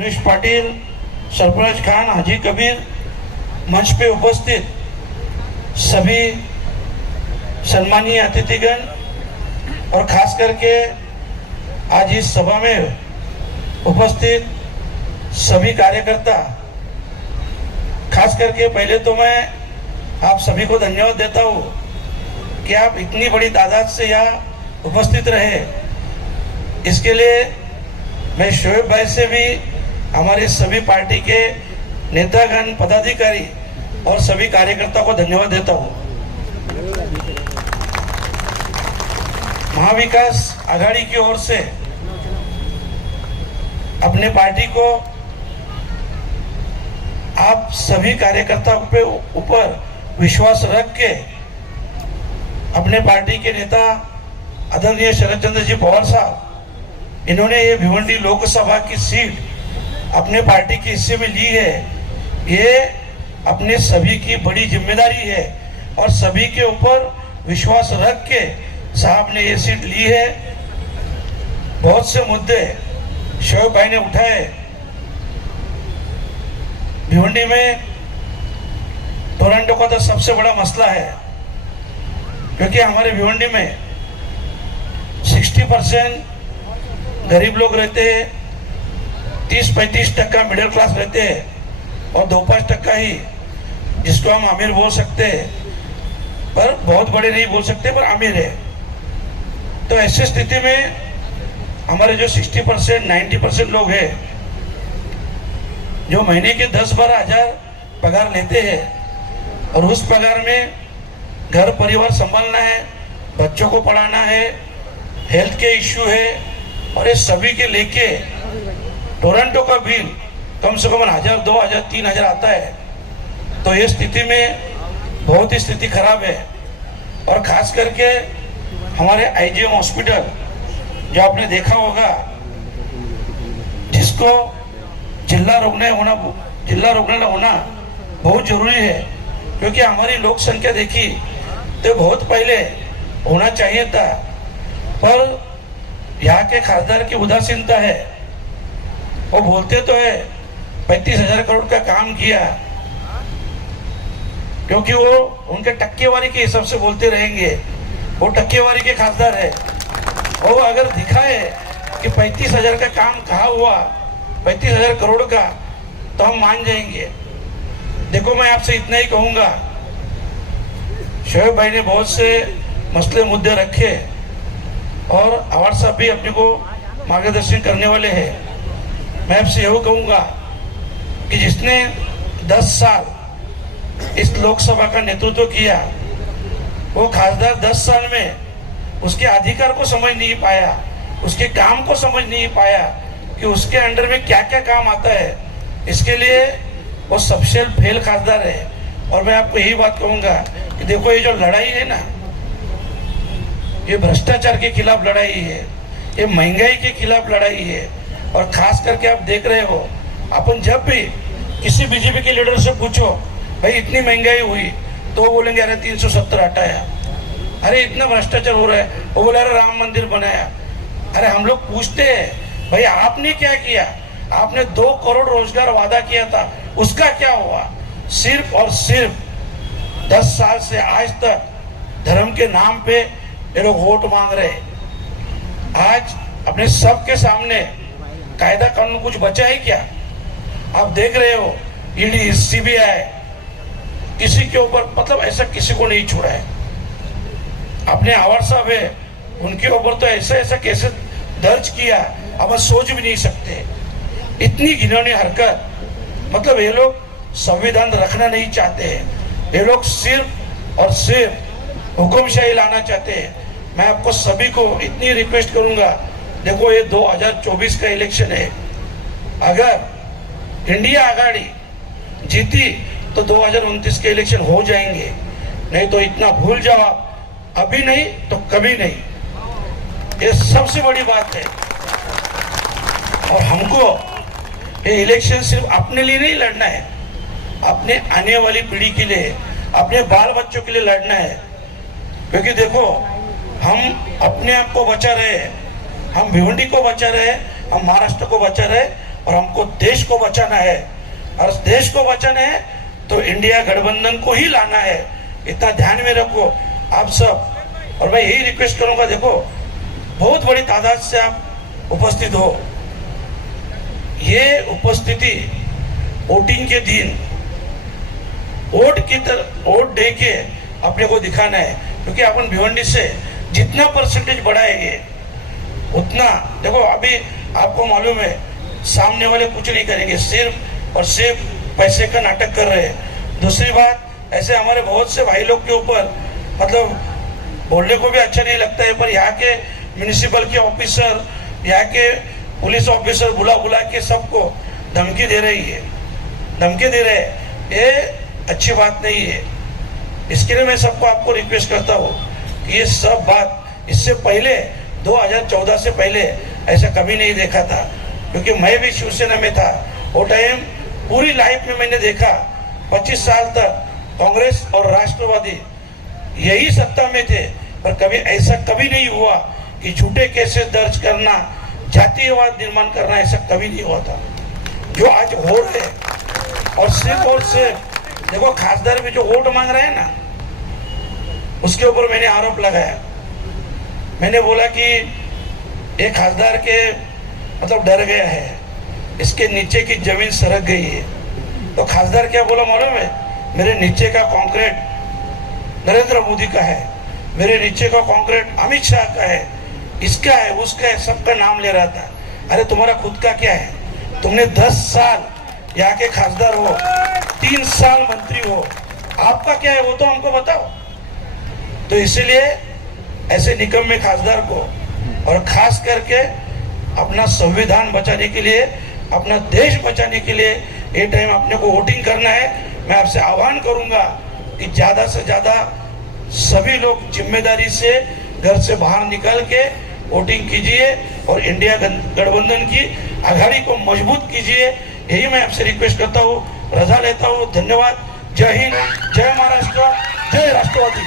सुरेश पाटिल, सरफराज खान, हाजी कबीर, मंच पे उपस्थित सभी सम्मानीय अतिथिगण और खास करके आज इस सभा में उपस्थित सभी कार्यकर्ता, खास करके पहले तो मैं आप सभी को धन्यवाद देता हूँ कि आप इतनी बड़ी तादाद से यहाँ उपस्थित रहे। इसके लिए मैं शोएब भाई से भी, हमारे सभी पार्टी के नेतागण, पदाधिकारी और सभी कार्यकर्ता को धन्यवाद देता हूँ। महाविकास आघाड़ी की ओर से अपने पार्टी को आप सभी कार्यकर्ताओं पे ऊपर विश्वास रख के अपने पार्टी के नेता आदरणीय शरद चंद्र जी पवार साहब, इन्होंने ये भिवंडी लोकसभा की सीट अपने पार्टी के हिस्से में ली है। ये अपने सभी की बड़ी जिम्मेदारी है और सभी के ऊपर विश्वास रख के साहब ने ये सीट ली है। बहुत से मुद्दे शोएब भाई ने उठाए। भिवंडी में टोरंटो का तो सबसे बड़ा मसला है, क्योंकि हमारे भिवंडी में 60% गरीब लोग रहते हैं, 30-35% मिडिल क्लास रहते हैं और 2-5% ही जिसको हम अमीर बोल सकते हैं, पर बहुत बड़े नहीं बोल सकते, पर अमीर है। तो ऐसी स्थिति में हमारे जो 60% 90% लोग हैं, जो महीने के 10-12 हजार पगार लेते हैं और उस पगार में घर परिवार संभालना है, बच्चों को पढ़ाना है, हेल्थ के इश्यू है और ये सभी के लेके टोरंटो का बिल कम से कम 1000, 2000, 3000 आता है। तो ये स्थिति में बहुत ही स्थिति खराब है। और खास करके हमारे आईजीएम हॉस्पिटल जो आपने देखा होगा, जिसको जिला रुग्णालय होना बहुत जरूरी है, क्योंकि हमारी लोक संख्या देखी तो बहुत पहले होना चाहिए था, पर यहाँ के खासदार की उदासीनता है। वो बोलते तो है 35,000 करोड़ का काम किया, क्योंकि वो उनके टक्केवारी के हिसाब से बोलते रहेंगे। वो टक्केवारी के खासदार है। वो अगर दिखाए कि 35,000 का काम कहाँ हुआ, 35,000 करोड़ का, तो हम मान जाएंगे। देखो, मैं आपसे इतना ही कहूंगा, शोएब भाई ने बहुत से मसले मुद्दे रखे और अवार्ड साहब भी अपने को मार्गदर्शन करने वाले हैं। मैं आपसे यही कहूंगा कि जिसने 10 साल इस लोकसभा का नेतृत्व किया, वो खासदार 10 साल में उसके अधिकार को समझ नहीं पाया, उसके काम को समझ नहीं पाया कि उसके अंडर में क्या क्या काम आता है। इसके लिए वो सबसे फेल खासदार है। और मैं आपको यही बात कहूंगा कि देखो, ये जो लड़ाई है ना, ये भ्रष्टाचार के खिलाफ लड़ाई है, ये महंगाई के खिलाफ लड़ाई है। और खास करके आप देख रहे हो, अपन जब भी किसी बीजेपी के लीडर से पूछो, भाई इतनी महंगाई हुई, तो वो बोलेंगे अरे 370 हटाया, अरे इतना भ्रष्टाचार हो रहा है, वो बोले अरे राम मंदिर बनाया। अरे हम लोग पूछते हैं, भाई आपने क्या किया? आपने 2 करोड़ रोजगार वादा किया था, उसका क्या हुआ? सिर्फ और सिर्फ 10 साल से आज तक धर्म के नाम पे ये लोग वोट मांग रहे। आज अपने सबके सामने कायदा कानून कुछ बचा है क्या? आप देख रहे हो, ईडी, सीबीआई किसी के ऊपर, मतलब ऐसा किसी को नहीं छोड़ा है। अपने आवार साहब है, उनके ऊपर तो ऐसा ऐसा केस दर्ज किया, अब सोच भी नहीं सकते। इतनी घिनौनी हरकत, मतलब ये लोग संविधान रखना नहीं चाहते हैं, ये लोग सिर्फ और सिर्फ हुकुमशाही लाना चाहते हैं। मैं आपको सभी को इतनी रिक्वेस्ट करूंगा, देखो ये 2024 का इलेक्शन है। अगर इंडिया आघाड़ी जीती तो 2029 के इलेक्शन हो जाएंगे, नहीं तो इतना भूल जाओ आप, अभी नहीं तो कभी नहीं। ये सबसे बड़ी बात है। और हमको ये इलेक्शन सिर्फ अपने लिए नहीं लड़ना है, अपने आने वाली पीढ़ी के लिए, अपने बाल बच्चों के लिए लड़ना है। क्योंकि देखो, हम अपने आप को बचा रहे, हम भिवंडी को बचा रहे, हम महाराष्ट्र को बचा रहे और हमको देश को बचाना है, और देश को बचाना है तो इंडिया गठबंधन को ही लाना है। इतना ध्यान में रखो आप सब। और मैं यही रिक्वेस्ट करूंगा, देखो बहुत बड़ी तादाद से आप उपस्थित हो, ये उपस्थिति वोटिंग के दिन वोट दे के अपने को दिखाना है, क्योंकि अपन भिवंडी से जितना परसेंटेज बढ़ाएंगे उतना, देखो अभी आपको मालूम है सामने वाले कुछ नहीं करेंगे, सिर्फ और सिर्फ पैसे का नाटक कर रहे हैं। दूसरी बात, ऐसे हमारे बहुत से भाई लोग के ऊपर मतलब बोलने को भी अच्छा नहीं लगता है, पर यहाँ के म्यूनिसिपल के ऑफिसर, यहाँ के पुलिस ऑफिसर बुला बुला के सबको धमकी दे रही है, धमकी दे रहे हैं। ये अच्छी बात नहीं है। इसके लिए मैं सबको आपको रिक्वेस्ट करता हूँ कि ये सब बात इससे पहले 2014 से पहले ऐसा कभी नहीं देखा था, क्योंकि मैं भी शिवसेना में था। वो टाइम पूरी लाइफ में मैंने देखा 25 साल तक कांग्रेस और राष्ट्रवादी यही सत्ता में थे, पर कभी ऐसा कभी नहीं हुआ कि झूठे केसेस दर्ज करना, जातीयवाद निर्माण करना, ऐसा कभी नहीं हुआ था जो आज हो रहे। और सिर्फ देखो खासदार में जो वोट मांग रहे हैं ना, उसके ऊपर मैंने आरोप लगाया। मैंने बोला कि एक खासदार के मतलब डर गया है, इसके नीचे की जमीन सरक गई है। तो खासदार क्या बोला मालूम है? मेरे नीचे का कंक्रीट नरेंद्र मोदी का है, मेरे नीचे का कंक्रीट अमित शाह का है, इसका है, उसका है, सबका नाम ले रहा था। अरे तुम्हारा खुद का क्या है? तुमने 10 साल यहाँ के खासदार हो, 3 साल मंत्री हो, आपका क्या है वो तो हमको बताओ। तो इसीलिए ऐसे निकम्मे खासदार को, और खास करके अपना संविधान बचाने के लिए, अपना देश बचाने के लिए ये टाइम अपने को वोटिंग करना है। मैं आपसे आह्वान करूंगा कि ज्यादा से ज्यादा सभी लोग जिम्मेदारी से घर से बाहर निकल के वोटिंग कीजिए और इंडिया गठबंधन की आघाड़ी को मजबूत कीजिए। यही मैं आपसे रिक्वेस्ट करता हूँ, रजा लेता हूँ। धन्यवाद। जय हिंद, जय महाराष्ट्र, जय राष्ट्रवादी।